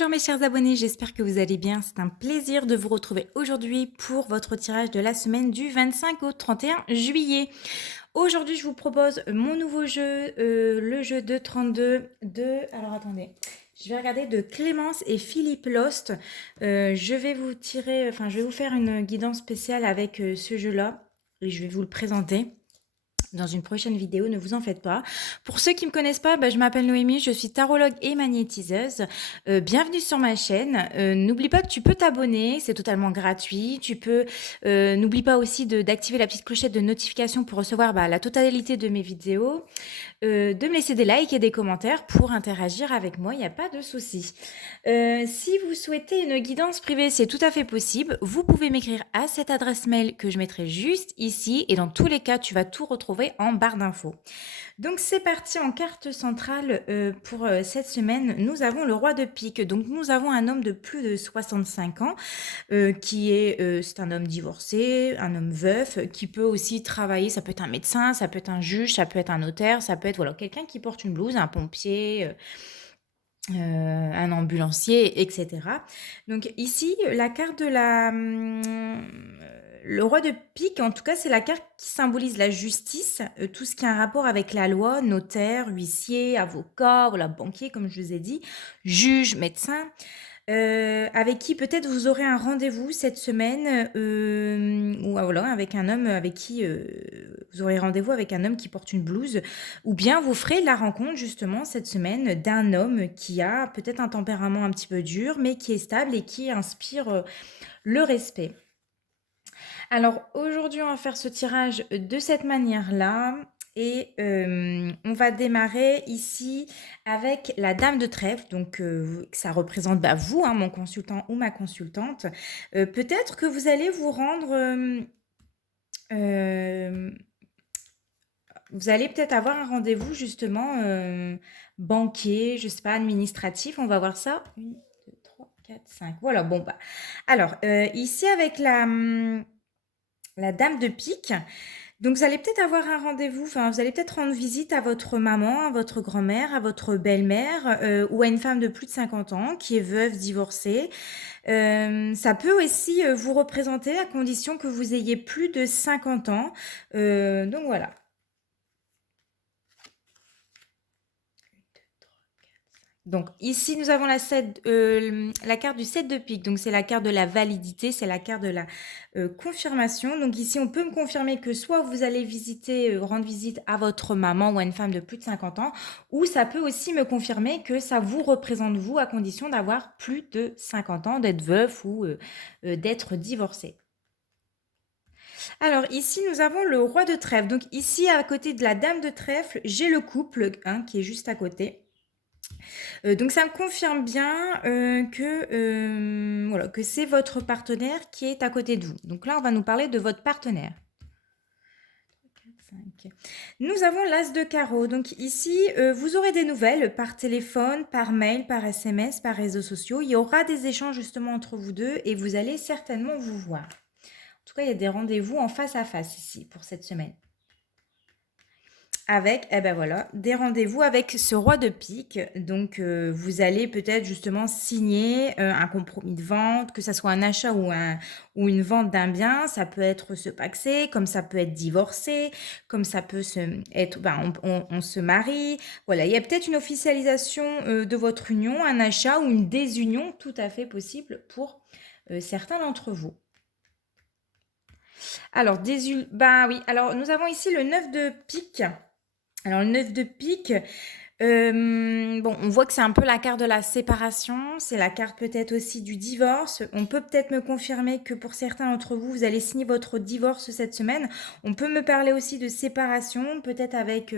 Bonjour mes chers abonnés, j'espère que vous allez bien. C'est un plaisir de vous retrouver aujourd'hui pour votre tirage de la semaine du 25 au 31 juillet. Aujourd'hui, je vous propose mon nouveau jeu, le jeu de 32 de... Alors attendez, je vais regarder de Clémence et Philippe Lost. Je vais vous tirer, je vais vous faire une guidance spéciale avec ce jeu-là et je vais vous le présenter dans une prochaine vidéo, ne vous en faites pas. Pour ceux qui ne me connaissent pas, je m'appelle Noémie, je suis tarologue et magnétiseuse. Bienvenue sur ma chaîne. N'oublie pas que tu peux t'abonner, c'est totalement gratuit. Tu peux, n'oublie pas aussi d'activer la petite clochette de notification pour recevoir la totalité de mes vidéos. De me laisser des likes et des commentaires pour interagir avec moi, il n'y a pas de souci. Si vous souhaitez une guidance privée, c'est tout à fait possible. Vous pouvez m'écrire à cette adresse mail que je mettrai juste ici et dans tous les cas, tu vas tout retrouver en barre d'infos. Donc c'est parti en carte centrale pour cette semaine. Nous avons le roi de pique. Donc nous avons un homme de plus de 65 ans c'est un homme divorcé, un homme veuf qui peut aussi travailler. Ça peut être un médecin, ça peut être un juge, ça peut être un notaire, ça peut être quelqu'un qui porte une blouse, un pompier. Un ambulancier, etc. Donc ici, la carte de le roi de pique, en tout cas, c'est la carte qui symbolise la justice, tout ce qui a un rapport avec la loi, notaire, huissier, avocat, banquier, comme je vous ai dit, juge, médecin. Avec qui peut-être vous aurez un rendez-vous cette semaine ou avec un homme avec qui vous aurez rendez-vous avec un homme qui porte une blouse ou bien vous ferez la rencontre justement cette semaine d'un homme qui a peut-être un tempérament un petit peu dur mais qui est stable et qui inspire le respect. Alors aujourd'hui on va faire ce tirage de cette manière-là. Et on va démarrer ici avec la dame de trèfle, donc ça représente vous, mon consultant ou ma consultante. Peut-être que vous allez vous rendre, vous allez peut-être avoir un rendez-vous justement banquier, je sais pas, administratif, on va voir ça. 1, 2, 3, 4, 5, voilà, bon Alors, ici avec la dame de pique, donc vous allez peut-être avoir un rendez-vous, vous allez peut-être rendre visite à votre maman, à votre grand-mère, à votre belle-mère ou à une femme de plus de 50 ans qui est veuve, divorcée. Ça peut aussi vous représenter à condition que vous ayez plus de 50 ans. Donc voilà. Donc ici, nous avons la carte du 7 de pique. Donc c'est la carte de la validité, c'est la carte de la confirmation. Donc ici, on peut me confirmer que soit vous allez rendre visite à votre maman ou à une femme de plus de 50 ans, ou ça peut aussi me confirmer que ça vous représente vous à condition d'avoir plus de 50 ans, d'être veuf ou d'être divorcé. Alors ici, nous avons le roi de trèfle. Donc ici, à côté de la dame de trèfle, j'ai le couple qui est juste à côté. Donc ça me confirme bien que c'est votre partenaire qui est à côté de vous. Donc là, on va nous parler de votre partenaire. 5. Nous avons l'as de carreau. Donc ici, vous aurez des nouvelles par téléphone, par mail, par SMS, par réseaux sociaux. Il y aura des échanges justement entre vous deux et vous allez certainement vous voir. En tout cas, il y a des rendez-vous en face à face ici pour cette semaine. Avec, des rendez-vous avec ce roi de pique. Donc, vous allez peut-être justement signer un compromis de vente, que ça soit un achat ou une vente d'un bien. Ça peut être se paxer, comme ça peut être divorcer, comme ça peut être, on se marie. Voilà, il y a peut-être une officialisation de votre union, un achat ou une désunion tout à fait possible pour certains d'entre vous. Alors, alors nous avons ici le 9 de pique. Alors, le 9 de pique, on voit que c'est un peu la carte de la séparation, c'est la carte peut-être aussi du divorce. On peut peut-être me confirmer que pour certains d'entre vous, vous allez signer votre divorce cette semaine. On peut me parler aussi de séparation, peut-être avec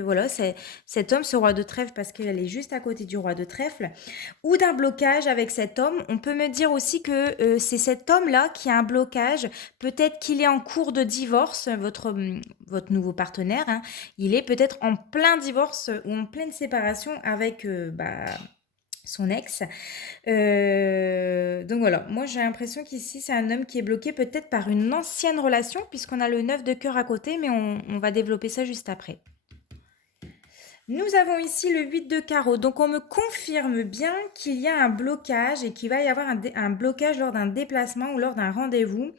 cet homme, ce roi de trèfle, parce qu'elle est juste à côté du roi de trèfle, ou d'un blocage avec cet homme. On peut me dire aussi que c'est cet homme-là qui a un blocage, peut-être qu'il est en cours de divorce, votre nouveau partenaire, il est peut-être en plein divorce ou en pleine séparation avec son ex. Donc voilà, moi j'ai l'impression qu'ici c'est un homme qui est bloqué peut-être par une ancienne relation puisqu'on a le 9 de cœur à côté, mais on va développer ça juste après. Nous avons ici le 8 de carreau. Donc, on me confirme bien qu'il y a un blocage et qu'il va y avoir un blocage lors d'un déplacement ou lors d'un rendez-vous.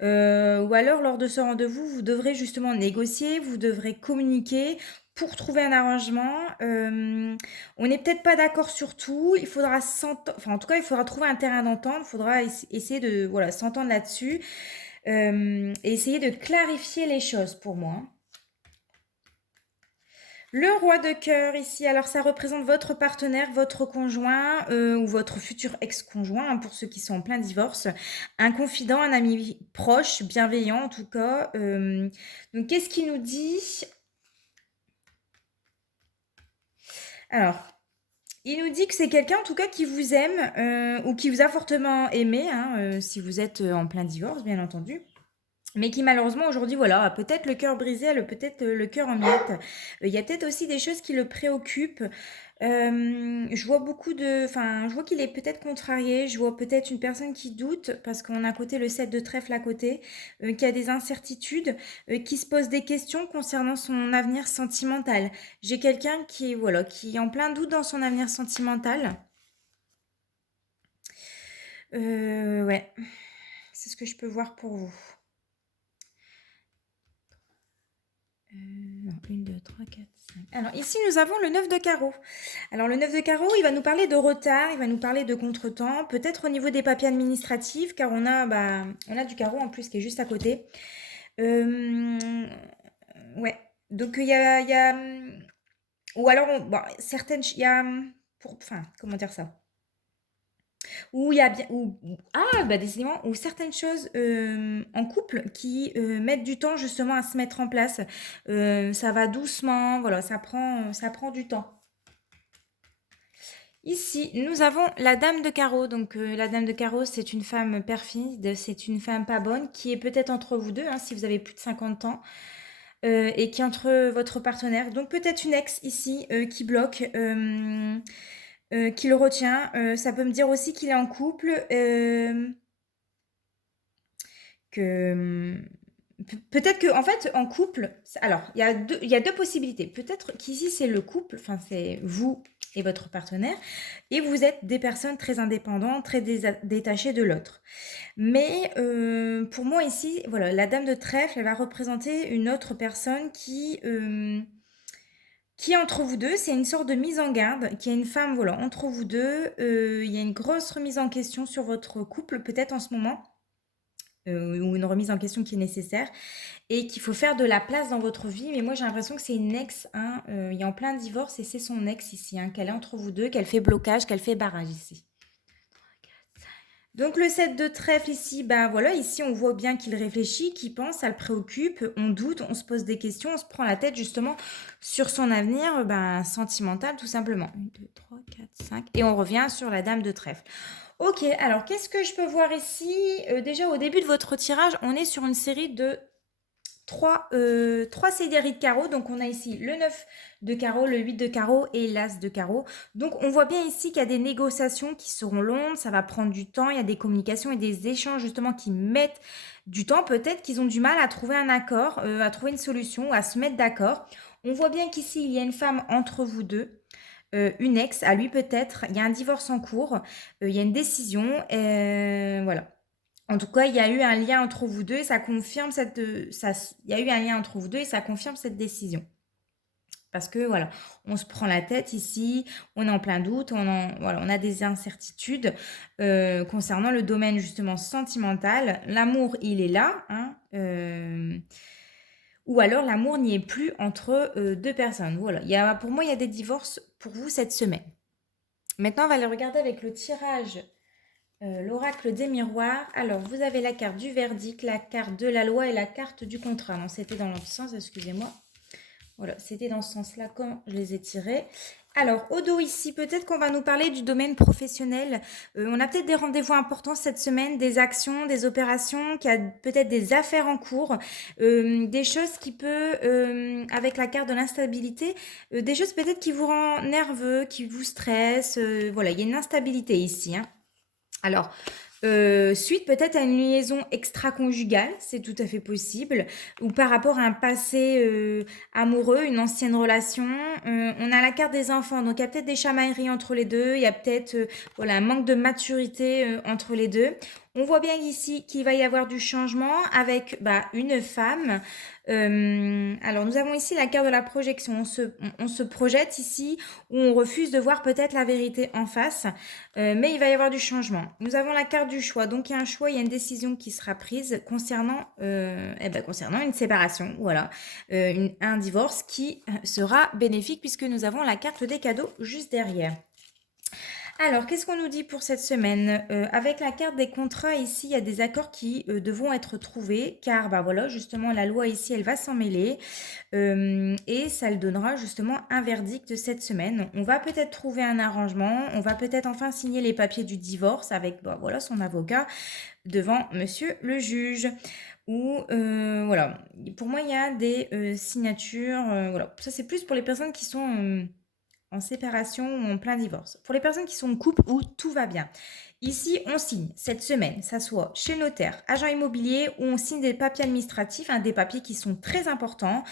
Ou alors, lors de ce rendez-vous, vous devrez justement négocier, vous devrez communiquer pour trouver un arrangement. On n'est peut-être pas d'accord sur tout. Il faudra s'entendre, enfin, en tout cas, il faudra trouver un terrain d'entente. Il faudra essayer de voilà, s'entendre là-dessus et essayer de clarifier les choses pour moi, hein. Le roi de cœur ici, alors ça représente votre partenaire, votre conjoint ou votre futur ex-conjoint, hein, pour ceux qui sont en plein divorce. Un confident, un ami proche, bienveillant en tout cas. Donc qu'est-ce qu'il nous dit? Alors, il nous dit que c'est quelqu'un en tout cas qui vous aime ou qui vous a fortement aimé, hein, si vous êtes en plein divorce, bien entendu. Mais qui malheureusement aujourd'hui, voilà, a peut-être le cœur brisé, a peut-être le cœur en miettes. Il y a peut-être aussi des choses qui le préoccupent. Je vois je vois qu'il est peut-être contrarié. Je vois peut-être une personne qui doute parce qu'on a à côté le 7 de trèfle à côté, qui a des incertitudes, qui se pose des questions concernant son avenir sentimental. J'ai quelqu'un voilà, qui est en plein doute dans son avenir sentimental. Ouais, c'est ce que je peux voir pour vous. Non, 1, 2, 3, 4, 5. Alors ici, nous avons le 9 de carreau. Alors le 9 de carreau, il va nous parler de retard, il va nous parler de contretemps, peut-être au niveau des papiers administratifs, car on a du carreau en plus qui est juste à côté. Ouais, donc ou alors, certaines, il y a, comment dire ça? Où il y a bien décidément, où certaines choses, en couple qui, mettent du temps justement à se mettre en place. Ça va doucement, voilà, ça prend du temps. Ici, nous avons la dame de carreau. Donc, la dame de carreau, c'est une femme perfide, c'est une femme pas bonne qui est peut-être entre vous deux, hein, si vous avez plus de 50 ans, et qui est entre votre partenaire. Donc, peut-être une ex ici qui bloque, qui le retient. Ça peut me dire aussi qu'il est en couple, que peut-être que en fait en couple, alors il y a deux possibilités. Peut-être qu'ici c'est le couple, enfin c'est vous et votre partenaire, et vous êtes des personnes très indépendantes, très détachées de l'autre. Mais pour moi ici, voilà, la dame de trèfle, elle va représenter une autre personne qui est entre vous deux. C'est une sorte de mise en garde, qui est une femme, voilà, entre vous deux. Il y a une grosse remise en question sur votre couple, peut-être en ce moment. Ou une remise en question qui est nécessaire et qu'il faut faire de la place dans votre vie. Mais moi, j'ai l'impression que c'est une ex, hein, il est en plein divorce et c'est son ex ici, hein, qu'elle est entre vous deux, qu'elle fait blocage, qu'elle fait barrage ici. Donc le 7 de trèfle ici, ben voilà, ici on voit bien qu'il réfléchit, qu'il pense, ça le préoccupe, on doute, on se pose des questions, on se prend la tête justement sur son avenir sentimental tout simplement. 1, 2, 3, 4, 5 et on revient sur la dame de trèfle. Ok, alors qu'est-ce que je peux voir ici? Déjà au début de votre tirage, on est sur une série de trois séries de carreaux. Donc on a ici le 9 de carreau, le 8 de carreau et l'as de carreau. Donc on voit bien ici qu'il y a des négociations qui seront longues, ça va prendre du temps, il y a des communications et des échanges justement qui mettent du temps. Peut-être qu'ils ont du mal à trouver un accord, à trouver une solution, à se mettre d'accord. On voit bien qu'ici il y a une femme entre vous deux. Une ex, à lui peut-être, il y a un divorce en cours, il y a une décision, voilà. En tout cas, il y a eu un lien entre vous deux et ça confirme il y a eu un lien entre vous deux et ça confirme cette décision. Parce que voilà, on se prend la tête ici, on est en plein doute, voilà, on a des incertitudes concernant le domaine justement sentimental. L'amour, il est là, hein, ou alors l'amour n'y est plus entre deux personnes. Voilà, pour moi, il y a des divorces pour vous cette semaine. Maintenant, on va aller regarder avec le tirage l'oracle des miroirs. Alors, vous avez la carte du verdict, la carte de la loi et la carte du contrat. Non, c'était dans l'autre sens, excusez-moi. Voilà, c'était dans ce sens-là quand je les ai tirés. Alors, au dos ici, peut-être qu'on va nous parler du domaine professionnel. On a peut-être des rendez-vous importants cette semaine, des actions, des opérations, qu'il y a peut-être des affaires en cours, des choses qui peuvent, avec la carte de l'instabilité, des choses peut-être qui vous rendent nerveux, qui vous stressent. Voilà, il y a une instabilité ici, hein. Alors, Suite peut-être à une liaison extra-conjugale, c'est tout à fait possible, ou par rapport à un passé, amoureux, une ancienne relation. On a la carte des enfants, donc il y a peut-être des chamailleries entre les 2. Il y a peut-être, voilà, un manque de maturité, entre les 2. On voit bien ici qu'il va y avoir du changement avec, bah, une femme. Alors nous avons ici la carte de la projection. On se projette ici, où on refuse de voir peut-être la vérité en face. Mais il va y avoir du changement. Nous avons la carte du choix. Donc il y a un choix, il y a une décision qui sera prise concernant, concernant une séparation, voilà, un divorce qui sera bénéfique puisque nous avons la carte des cadeaux juste derrière. Alors, qu'est-ce qu'on nous dit pour cette semaine? Avec la carte des contrats ici, il y a des accords qui devront être trouvés car bah voilà, justement la loi ici, elle va s'en mêler. Et ça le donnera justement un verdict cette semaine. On va peut-être trouver un arrangement, on va peut-être enfin signer les papiers du divorce avec bah, voilà, son avocat devant monsieur le juge. Ou voilà, pour moi il y a des signatures, voilà. Ça c'est plus pour les personnes qui sont en séparation ou en plein divorce. Pour les personnes qui sont en couple où tout va bien. Ici, on signe cette semaine, ça soit chez le notaire, agent immobilier, où on signe des papiers administratifs, hein, des papiers qui sont très importants.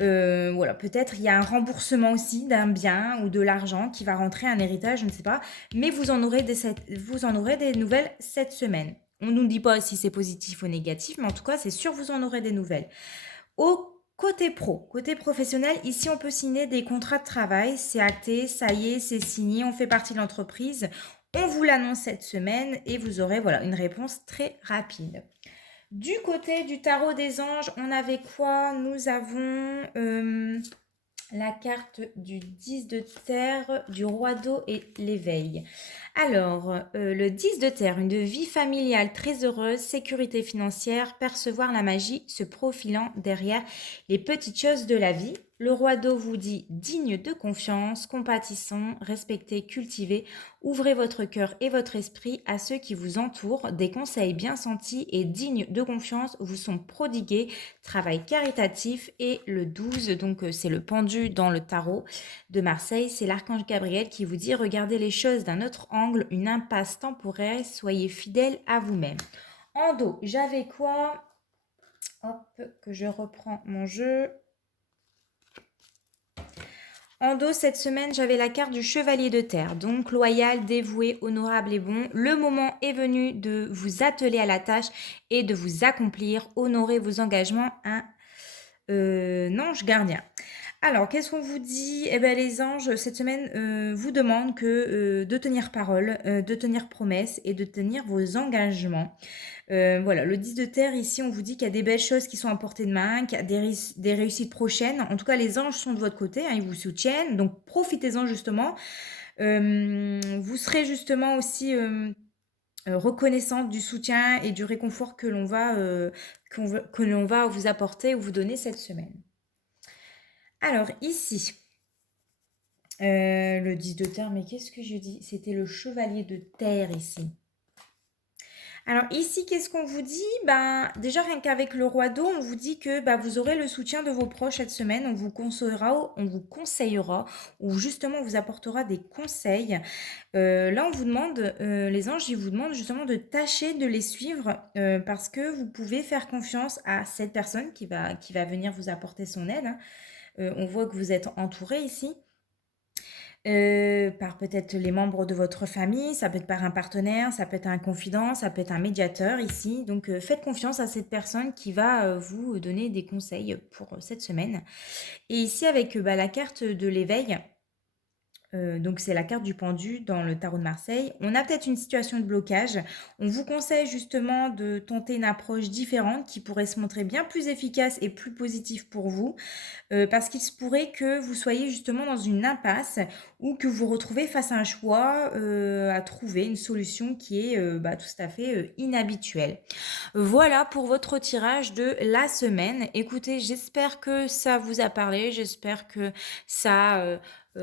Voilà, peut-être il y a un remboursement aussi d'un bien ou de l'argent qui va rentrer, un héritage, je ne sais pas. Mais vous en aurez des nouvelles cette semaine. On ne nous dit pas si c'est positif ou négatif, mais en tout cas, c'est sûr, vous en aurez des nouvelles. Au côté pro, côté professionnel, ici on peut signer des contrats de travail, c'est acté, ça y est, c'est signé, on fait partie de l'entreprise. On vous l'annonce cette semaine et vous aurez voilà une réponse très rapide. Du côté du tarot des anges, on avait quoi? Nous avons la carte du 10 de terre, du roi d'eau et l'éveil. Alors, le 10 de terre, une vie familiale très heureuse, sécurité financière, percevoir la magie se profilant derrière les petites choses de la vie. Le roi d'eau vous dit digne de confiance, compatissant, respecté, cultivé. Ouvrez votre cœur et votre esprit à ceux qui vous entourent. Des conseils bien sentis et dignes de confiance vous sont prodigués. Travail caritatif. Et le 12, donc c'est le pendu dans le tarot de Marseille, c'est l'archange Gabriel qui vous dit regardez les choses d'un autre angle, une impasse temporaire, soyez fidèle à vous-même. En dos, j'avais quoi? Hop, que je reprends mon jeu. En dos, cette semaine, j'avais la carte du chevalier de terre, donc loyal, dévoué, honorable et bon. Le moment est venu de vous atteler à la tâche et de vous accomplir, honorer vos engagements. Un ange gardien. Alors, qu'est-ce qu'on vous dit? Eh bien, les anges, cette semaine, vous demandent de tenir parole, de tenir promesse et de tenir vos engagements. Voilà, le 10 de terre, ici, on vous dit qu'il y a des belles choses qui sont à portée de main, qu'il y a des réussites prochaines. En tout cas, les anges sont de votre côté, hein, ils vous soutiennent. Donc, profitez-en justement. Vous serez justement aussi reconnaissante du soutien et du réconfort que l'on va vous apporter ou vous donner cette semaine. Alors, ici, le 10 de terre, mais qu'est-ce que je dis? C'était le chevalier de terre ici. Alors ici, qu'est-ce qu'on vous dit? Ben, déjà, rien qu'avec le roi d'eau, on vous dit que bah, vous aurez le soutien de vos proches cette semaine. On vous conseillera ou justement on vous apportera des conseils. Là, on vous demande, les anges, ils vous demandent justement de tâcher de les suivre parce que vous pouvez faire confiance à cette personne qui va venir vous apporter son aide, hein. On voit que vous êtes entouré ici. Par peut-être les membres de votre famille, ça peut être par un partenaire, ça peut être un confident, ça peut être un médiateur ici. Donc faites confiance à cette personne qui va vous donner des conseils pour cette semaine. Et ici avec bah, la carte de l'éveil, donc c'est la carte du pendu dans le tarot de Marseille. On a peut-être une situation de blocage. On vous conseille justement de tenter une approche différente qui pourrait se montrer bien plus efficace et plus positive pour vous. Parce qu'il se pourrait que vous soyez justement dans une impasse ou que vous vous retrouvez face à un choix à trouver, une solution qui est bah, tout à fait inhabituelle. Voilà pour votre tirage de la semaine. Écoutez, j'espère que ça vous a parlé, j'espère que ça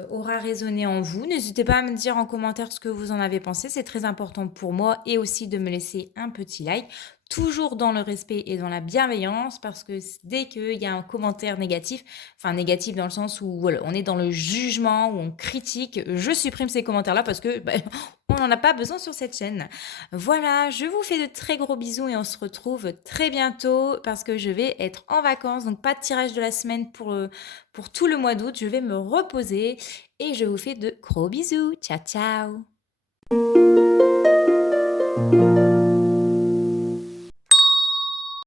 aura résonné en vous. N'hésitez pas à me dire en commentaire ce que vous en avez pensé, c'est très important pour moi et aussi de me laisser un petit like. toujours dans le respect et dans la bienveillance parce que dès qu'il y a un commentaire négatif, enfin négatif dans le sens où voilà, on est dans le jugement, où on critique, je supprime ces commentaires-là parce que on n'en a pas besoin sur cette chaîne. Voilà, je vous fais de très gros bisous et on se retrouve très bientôt parce que je vais être en vacances, donc pas de tirage de la semaine pour tout le mois d'août. Je vais me reposer et je vous fais de gros bisous. Ciao, ciao!